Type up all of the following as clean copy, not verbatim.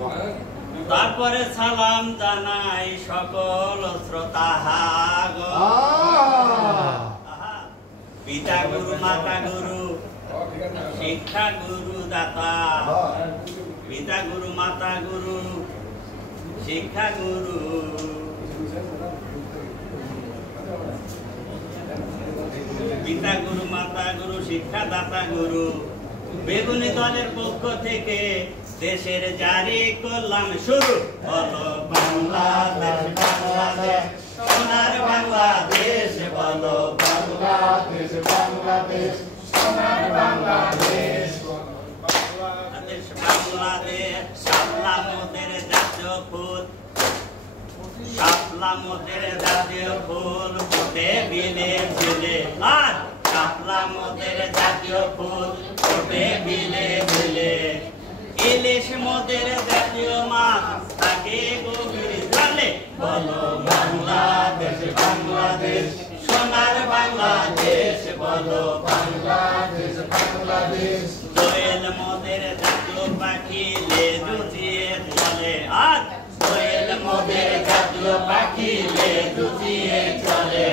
তারপরে সালাম জানাই সকল শ্রোতাগণ। পিতা গুরু, মাতা গুরু, শিক্ষা গুরু দাতা। পিতা গুরু, মাতা গুরু, শিক্ষা গুরু। পিতা গুরু, মাতা গুরু, শিক্ষা দাতা গুরু। বেগুনি দলের পক্ষ থেকে দেশের জারি করলাম শুরু। বলো বাংলাদেশ, বাংলাদেশ, সোনার বাংলাদেশ। বলো বাংলাদেশ, বাংলাদেশ, সোনার বাংলাদেশ। বাংলাদেশ, বাংলাদেশ, শাপলা মোদের জাতীয় ফুল। শাপলা মোদের জাতীয় ফুল ফুটে বিলে ঝিলে। আর শাপলা মোদের জাতীয় ফুল ফুটে বিলে ঝিলে। ইলিশ মোদের জাতীয় মাছ থাকে গভীর জলে। বলো বাংলাদেশ, বাংলাদেশ, সোনার বাংলাদেশ। বলো বাংলাদেশ, বাংলাদেশ। দোয়েল মোদের জাতীয় পাখি লেজ উঁচিয়ে চলে। আর দোয়েল মোদের জাতীয় পাখি লেজ উঁচিয়ে চলে।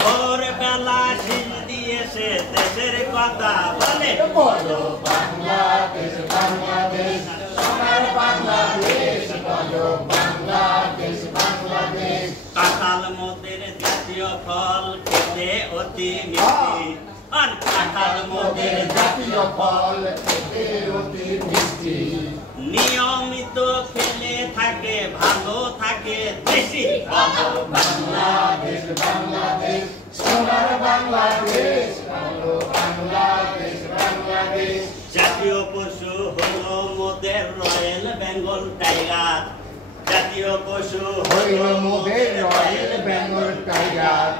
ভোরবেলা শীষ দিয়ে সে দেশের কথা বলে। বলো বাংলাদেশ, বাংলাদেশ, সোনার বাংলাদেশ। বলো বাংলাদেশ, বাংলাদেশ। কাঁঠাল মোদের জাতীয় ফল খেতে অতি মিষ্টি। আর কাঁঠাল মোদের জাতীয় ফল খেতে অতি মিষ্টি। নিয়মিত খেলে থাকে ভালো থাকে দেশি। বলো বাংলাদেশ, বাংলাদেশ, সোনার বাংলাদেশ। বলো বাংলাদেশ, বাংলাদেশ। জাতীয় পশু হলো মোদের রয়্যাল বেঙ্গল টাইগার। জাতীয় পশু হলো মোদের রয়্যাল বেঙ্গল টাইগার।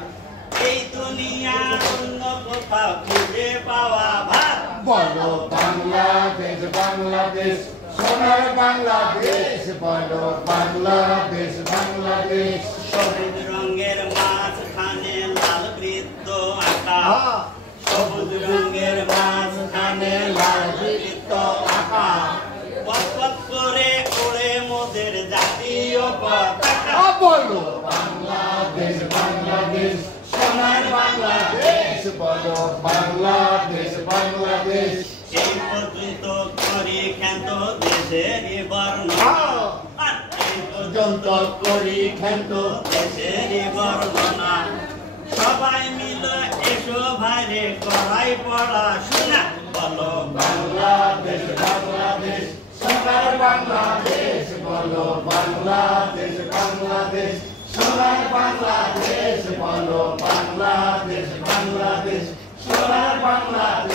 এই দুনিয়ার অন্য কোথাও খুঁজে পাওয়া ভাত। বলো বাংলাদেশ, বাংলাদেশ, সোনার বাংলাদেশ। বলো বাংলাদেশ, বাংলাদেশ। সবুজ রঙের মাঝখানে লাল বৃত্ত আঁকা। সবুজ রঙের মাঝখানে লাল বৃত্ত আঁকা। পথ করে ওড়ে মোদের জাতীয় পতাকা। বলো বাংলাদেশ, বাংলাদেশ, সোনার বাংলাদেশ। বলো বাংলাদেশ, বাংলাদেশ। এই পর্যন্ত করি খ্যাত দেশের বর্ণনা। এই পর্যন্ত করি খ্যাত দেশের বর্ণনা। সবাই মিলে এসো ভাইরে করাই পড়াশোনা। বলো বাংলাদেশ, বাংলাদেশ, সোনার বাংলাদেশ। বলো বাংলাদেশ, বাংলাদেশ, সোনার বাংলাদেশ। বলো বাংলাদেশ, বাংলাদেশ, সোনার বাংলাদেশ।